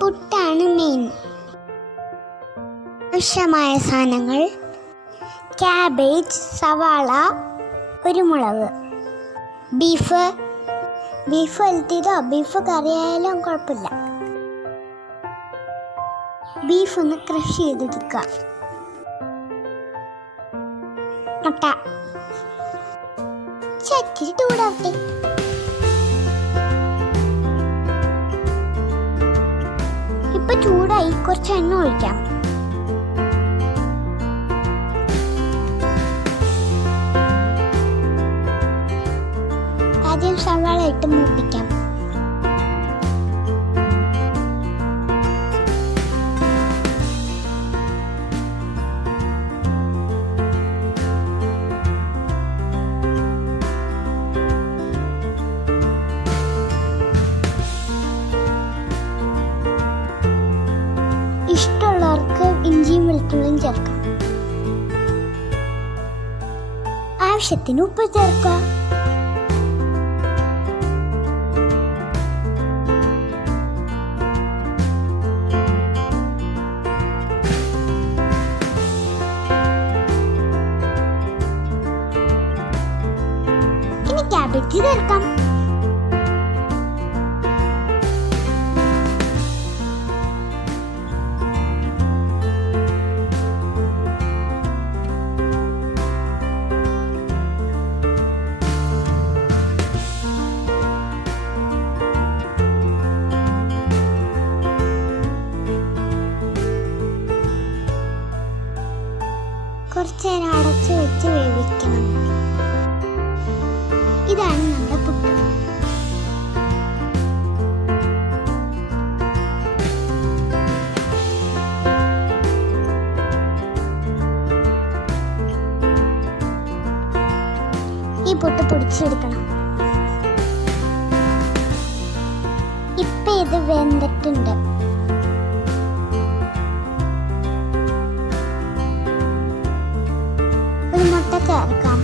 പുട്ടാണ് മെയിൻ. ആവശ്യമായ സാധനങ്ങൾ: ക്യാബേജ്, സവാള, ഒരു മുളക്. ബീഫ് വലുത്തിയതോ ബീഫ് കറിയായാലും കുഴപ്പമില്ല. ബീഫ് ഒന്ന് ക്രഷ് ചെയ്തെടുക്കുക. മുട്ട ചട്ടിയിൽ ചൂടാവട്ടെ. ഇപ്പൊ ചൂടായി, കുറച്ച് എണ്ണ ഒഴിക്കാം. ആദ്യം സവാള ഇട്ട് മൂപ്പിക്കാം. ഇഷ്ടമുള്ളവർക്ക് ഇഞ്ചിയും വെളുത്തുള്ളിയും ചേർക്കാം. ആവശ്യത്തിന് ഉപ്പ് ചേർക്കുക. ഇനി ക്യാബേജ് ചേർക്കാം. കുറച്ച് നേരം അടച്ച് വെച്ച് വേവിക്കണം. ഇതാണ് നമ്മുടെ പുട്ട്. ഈ പുട്ട് പൊടിച്ചെടുക്കണം. ഇപ്പൊ ഇത് വെന്തിട്ടുണ്ട്. ഒരു മുട്ട ചേർക്കാം.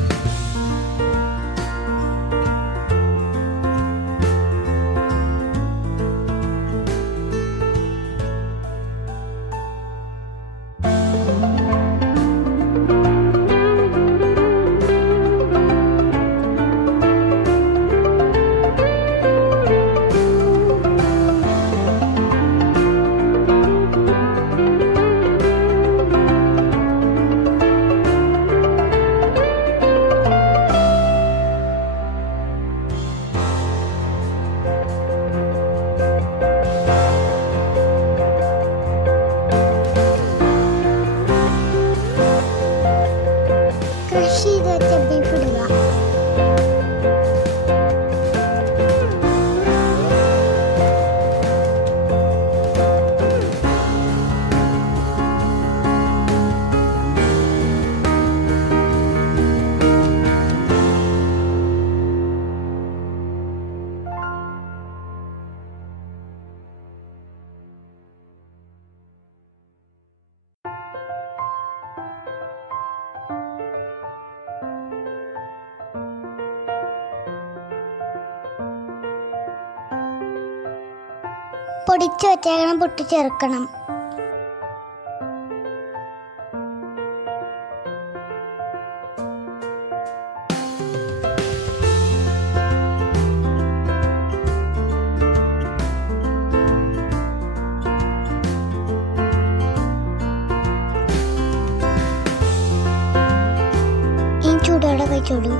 ക്രഷ് ചെയ്ത് വെച്ച ബീഫ് ഇടുക. പൊടിച്ചു വെച്ചേക്കണം പുട്ട് ചേർക്കണം. ഈ ചൂടോടെ കഴിച്ചോളൂ.